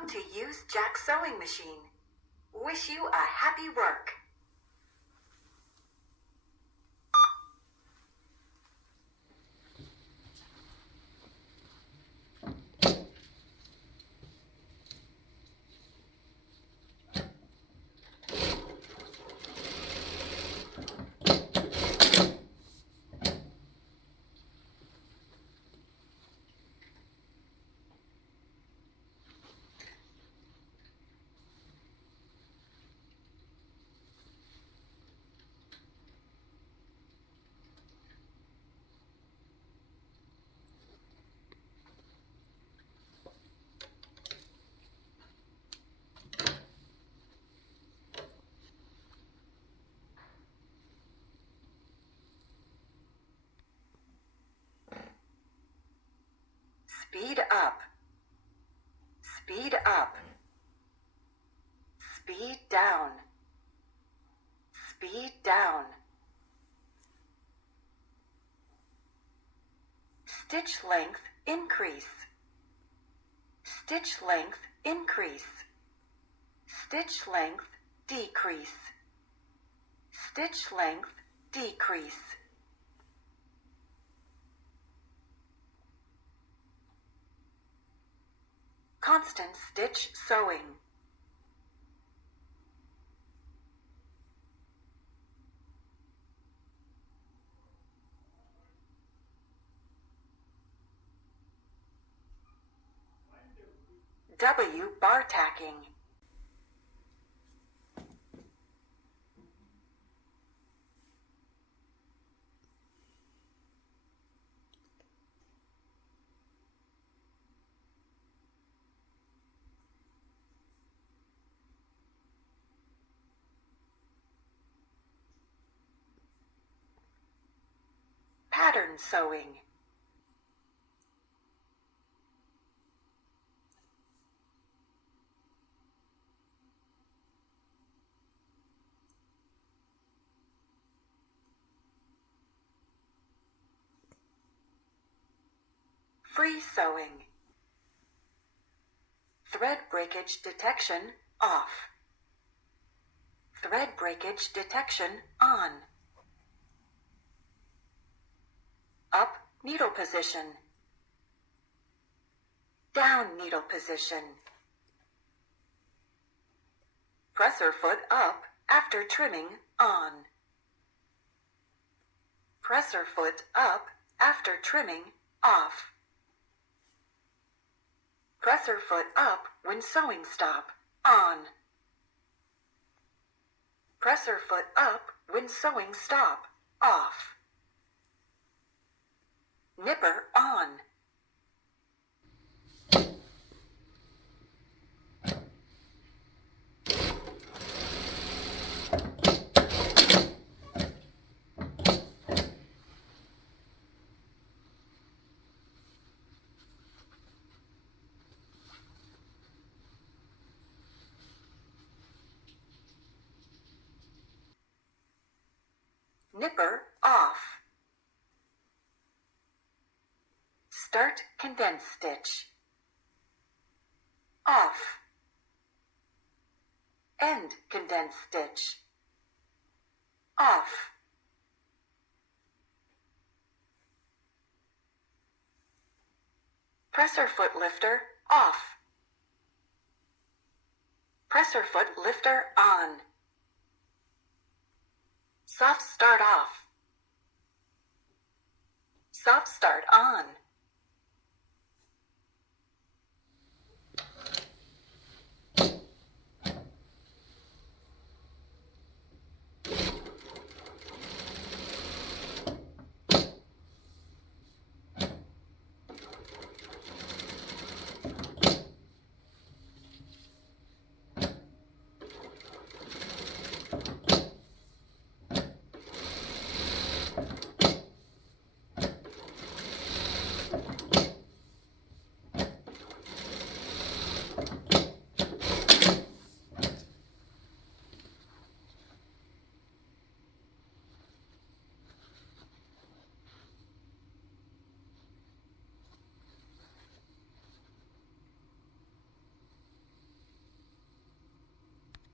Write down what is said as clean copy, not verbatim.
Welcome to Use Jack Sewing Machine. Wish you a happy work. Speed up, speed up, speed down, speed down. Stitch length increase, stitch length increase, stitch length decrease, stitch length decrease. Constant stitch sewing. W bar tacking. Pattern sewing. Free sewing. Thread breakage detection off. Thread breakage detection on. Up needle position. Down needle position. Presser foot up after trimming on. Presser foot up after trimming off. Presser foot up when sewing stop on. Presser foot up when sewing stop off. Nipper on. Nipper off. Start condensed stitch. Off. End condensed stitch. Off. Presser foot lifter off. Presser foot lifter on. Soft start off. Soft start on.